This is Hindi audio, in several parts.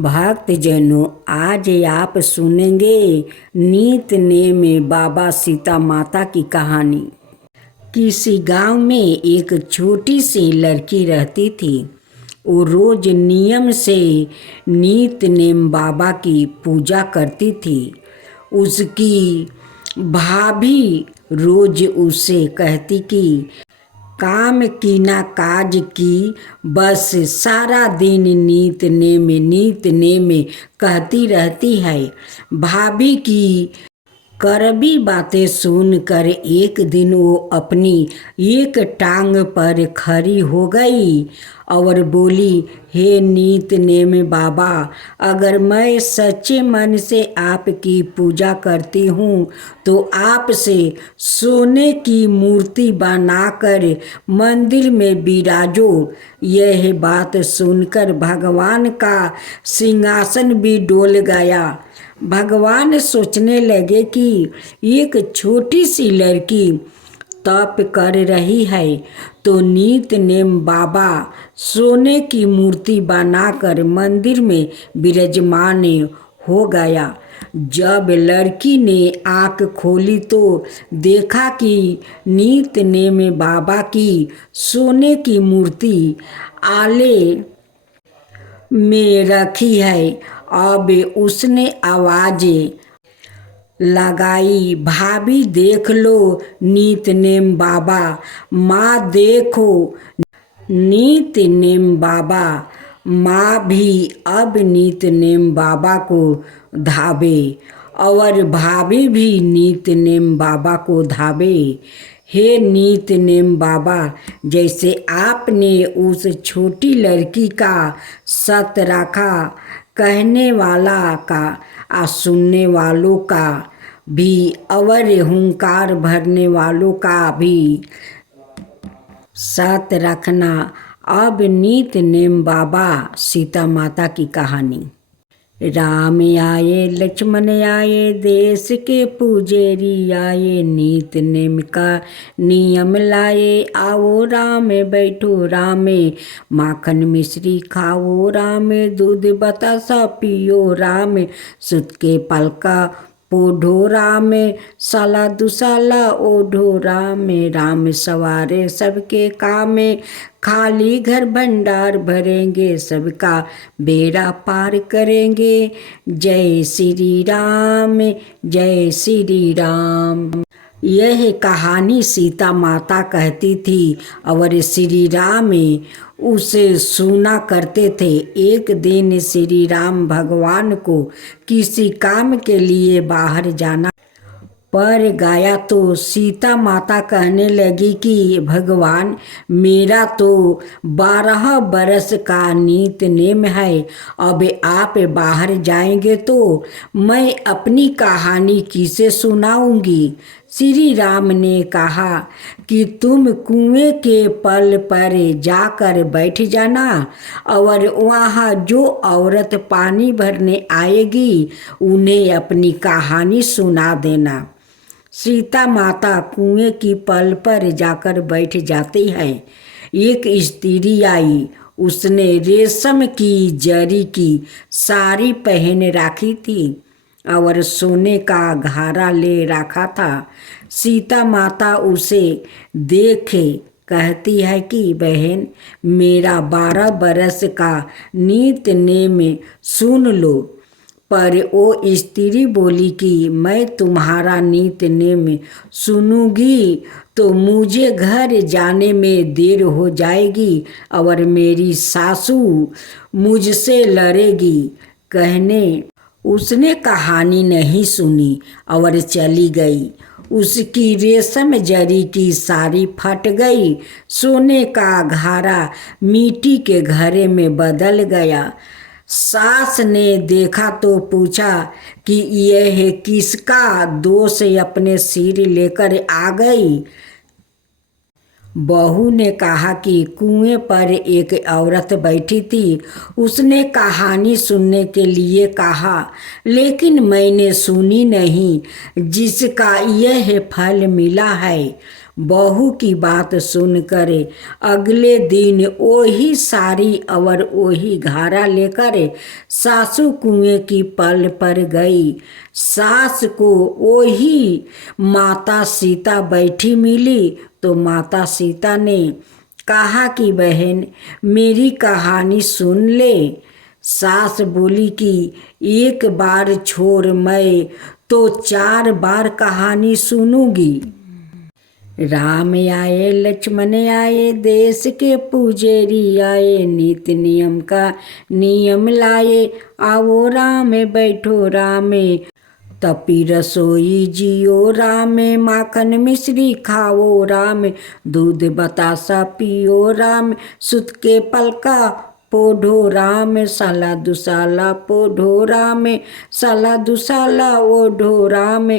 भक्तजनों, आज आप सुनेंगे नीत ने में बाबा सीता माता की कहानी। किसी गांव में एक छोटी सी लड़की रहती थी। वो रोज नियम से नीत नेम बाबा की पूजा करती थी। उसकी भाभी रोज उससे कहती कि काम की ना काज की, बस सारा दिन नीत नेम कहती रहती है। भाभी की कड़वी बातें सुनकर एक दिन वो अपनी एक टांग पर खड़ी हो गई और बोली, हे नीत नेम बाबा, अगर मैं सच्चे मन से आपकी पूजा करती हूँ तो आपसे सोने की मूर्ति बनाकर मंदिर में बिराजो। यह बात सुनकर भगवान का सिंहासन भी डोल गया। भगवान सोचने लगे कि एक छोटी सी लड़की तप कर रही है तो नीत नेम बाबा सोने की मूर्ति बनाकर मंदिर में विराजमान हो गया। जब लड़की ने आँख खोली तो देखा कि नीत नेम बाबा की सोने की मूर्ति आले में रखी है। अब उसने आवाज लगाई, भाभी देख लो नीत नेम बाबा। माँ देखो नीत नेम बाबा। माँ भी अब नीत नेम बाबा को धावे और भाभी भी नीत नेम बाबा को धावे। हे नीत नेम बाबा, जैसे आपने उस छोटी लड़की का सत रखा, कहने वाला का और सुनने वालों का भी और हुंकार भरने वालों का भी सत रखना। अब नीत नेम बाबा सीता माता की कहानी। राम आए लक्ष्मण आए, देश के पुजेरी आए, नीत नेम का नियम लाए। आओ राम बैठो राम, माखन मिश्री खाओ राम, दूध बतासा पियो राम, सुत के पलका पोढ़ो राम, साला दुसाला ओढ़ो राम, राम सवारे सबके काम, खाली घर भंडार भरेंगे, सबका बेड़ा पार करेंगे। जय श्री राम, जय श्री राम। यह कहानी सीता माता कहती थी और श्री राम उसे सुना करते थे। एक दिन श्री राम भगवान को किसी काम के लिए बाहर जाना पर गया तो सीता माता कहने लगी कि भगवान, मेरा तो 12 बरस का नीत नेम है। अब आप बाहर जाएंगे तो मैं अपनी कहानी किसे सुनाऊंगी। श्री राम ने कहा कि तुम कुएं के पल पर जाकर बैठ जाना और वहाँ जो औरत पानी भरने आएगी उन्हें अपनी कहानी सुना देना। सीता माता कुएं की पल पर जाकर बैठ जाती है। एक स्त्री आई, उसने रेशम की जरी की साड़ी पहन रखी थी और सोने का घारा ले रखा था। सीता माता उसे देखे कहती है कि बहन, मेरा 12 बरस का नीत नेम सुन लो। पर वो स्त्री बोली कि मैं तुम्हारा नीत नेम सुनूंगी तो मुझे घर जाने में देर हो जाएगी और मेरी सासू मुझसे लड़ेगी। कहने उसने कहानी नहीं सुनी और चली गई। उसकी रेशम जरी की साड़ी फट गई, सोने का घारा मिट्टी के घड़े में बदल गया। सास ने देखा तो पूछा कि यह किसका दोष अपने सिर लेकर आ गई। बहू ने कहा कि कुएं पर एक औरत बैठी थी, उसने कहानी सुनने के लिए कहा, लेकिन मैंने सुनी नहीं, जिसका यह फल मिला है। बहू की बात सुनकर अगले दिन वही साड़ी और वही घारा लेकर सासू कुएं की पल पर गई। सास को वही माता सीता बैठी मिली तो माता सीता ने कहा कि बहन मेरी कहानी सुन ले। सास बोली कि एक बार छोड़ मैं तो 4 बार कहानी सुनूंगी। राम आए लक्ष्मण आए देश के पुजेरी आए, नीति नियम का नियम लाए, आओ राम बैठो राम, तपी रसोई जियो राम, माखन मिश्री खाओ राम, दूध बतासा पियो राम, सुत के पलका पोढ़ो राम, साला दुसाला पोढ़ो राम, साला दुसाला ओढ़ो राम,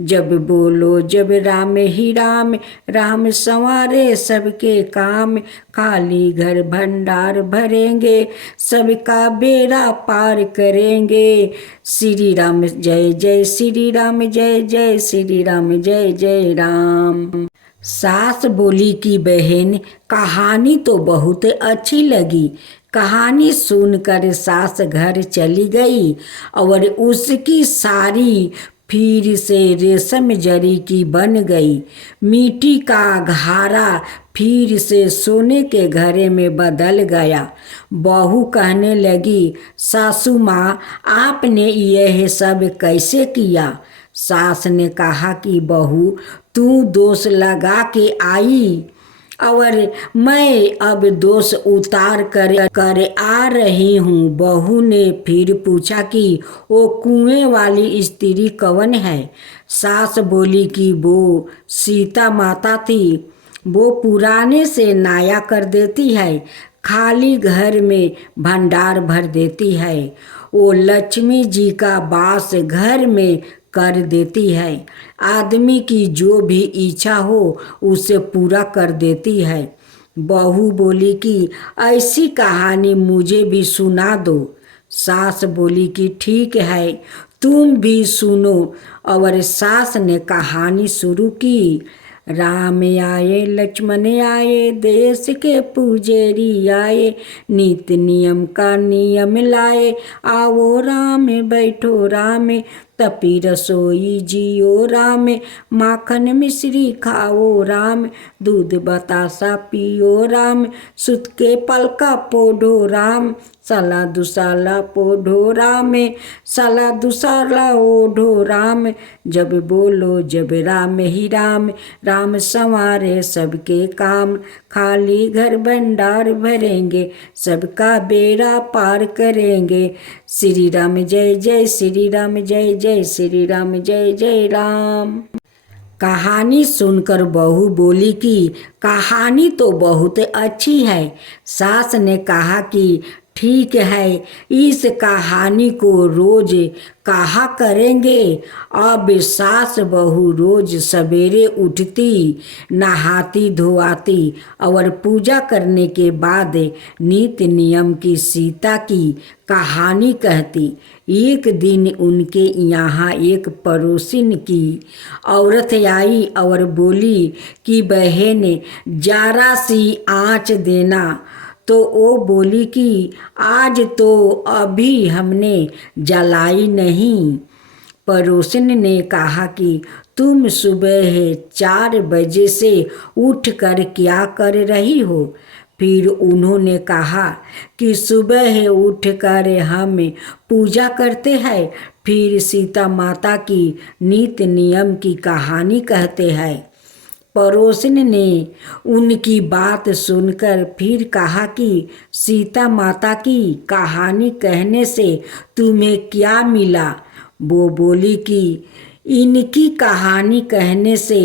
जब बोलो जब राम ही राम, राम संवारे सबके काम, खाली घर भंडार भरेंगे, सबका बेड़ा पार करेंगे। श्री राम जय जय श्री राम जय जय श्री राम जय जय राम। सास बोली कि बहन कहानी तो बहुत अच्छी लगी। कहानी सुनकर सास घर चली गई और उसकी साड़ी फिर से रेशम जरी की बन गई। मिट्टी का घारा फिर से सोने के घड़े में बदल गया। बहू कहने लगी, सासू माँ आपने यह सब कैसे किया? सास ने कहा कि बहू तू दोष लगा के आई और मैं अब दोष उतार कर आ रही हूँ। बहू ने फिर पूछा कि वो कुएं वाली स्त्री कौन है? सास बोली कि वो सीता माता थी। वो पुराने से नया कर देती है, खाली घर में भंडार भर देती है। वो लक्ष्मी जी का वास घर में कर देती है। आदमी की जो भी इच्छा हो उसे पूरा कर देती है। बहू बोली कि ऐसी कहानी मुझे भी सुना दो। सास बोली कि ठीक है तुम भी सुनो। और सास ने कहानी शुरू की। राम आए लक्ष्मण आए देश के पुजेरी आए, नीति नियम का नियम लाए, आओ राम बैठो राम, तपी रसोई जियो राम, माखन मिश्री खाओ राम, दूध बतासा पियो राम, सुत के पलका पोढ़ो राम, साला दुसाला पोढ़ो राम, साला दुसाला ओढ़ो राम, जब बोलो जब राम ही राम, राम संवारे सबके काम, खाली घर भंडार भरेंगे, सबका बेड़ा पार करेंगे। श्री राम जय जय श्री राम जय जय श्री राम जय जय राम। कहानी सुनकर बहू बोली कि कहानी तो बहुत अच्छी है। सास ने कहा कि ठीक है इस कहानी को रोज कहा करेंगे। अब सास बहू रोज सवेरे उठती, नहाती धोआती और पूजा करने के बाद नित्य नियम की सीता की कहानी कहती। एक दिन उनके यहाँ एक पड़ोसिन की औरत आई और बोली कि बहन जरा सी आँच देना। तो वो बोली कि आज तो अभी हमने जलाई नहीं। पड़ोसन ने कहा कि तुम सुबह 4 बजे से उठकर क्या कर रही हो? फिर उन्होंने कहा कि सुबह उठकर हम पूजा करते हैं, फिर सीता माता की नित्य नियम की कहानी कहते हैं। पड़ोसन ने उनकी बात सुनकर फिर कहा कि सीता माता की कहानी कहने से तुम्हें क्या मिला? वो बोली कि इनकी कहानी कहने से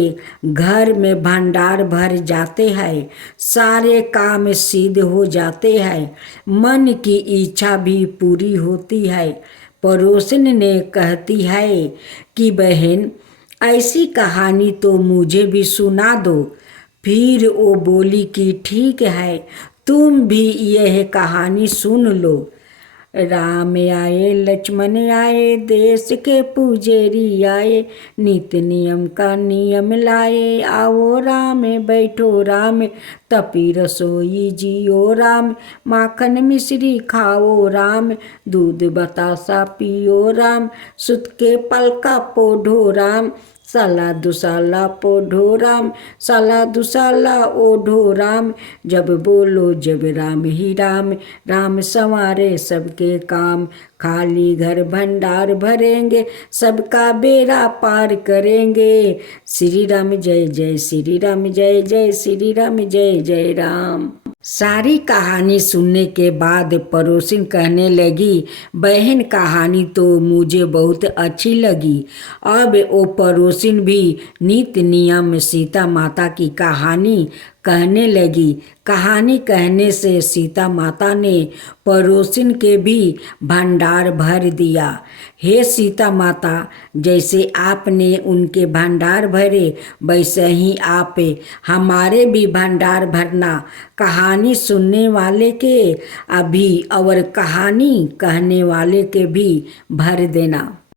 घर में भंडार भर जाते हैं, सारे काम सिद्ध हो जाते हैं, मन की इच्छा भी पूरी होती है। पड़ोसन ने कहती है कि बहन ऐसी कहानी तो मुझे भी सुना दो। फिर वो बोली कि ठीक है तुम भी यह कहानी सुन लो। राम आए लक्ष्मण आए देश के पुजेरी आए, नित नियम का नियम लाए, आओ राम बैठो राम, तपी रसोई जियो राम, माखन मिश्री खाओ राम, दूध बतासा पियो राम, सुत के पलका पोढ़ो राम, साला दुसाला पोढ़ो राम, साला दुसाला ओढ़ो राम, जब बोलो जब राम ही राम, राम संवारे सबके काम, खाली घर भंडार भरेंगे, सबका बेड़ा पार करेंगे। श्री राम जय जय श्री राम जय जय श्री राम जय जय राम। सारी कहानी सुनने के बाद पड़ोसिन कहने लगी, बहन कहानी तो मुझे बहुत अच्छी लगी। अब वो पड़ोसिन भी नित नियम सीता माता की कहानी कहने लगी। कहानी कहने से सीता माता ने पड़ोसिन के भी भंडार भर दिया। हे सीता माता, जैसे आपने उनके भंडार भरे वैसे ही आप हमारे भी भंडार भरना। कहानी सुनने वाले के अभी और कहानी कहने वाले के भी भर देना।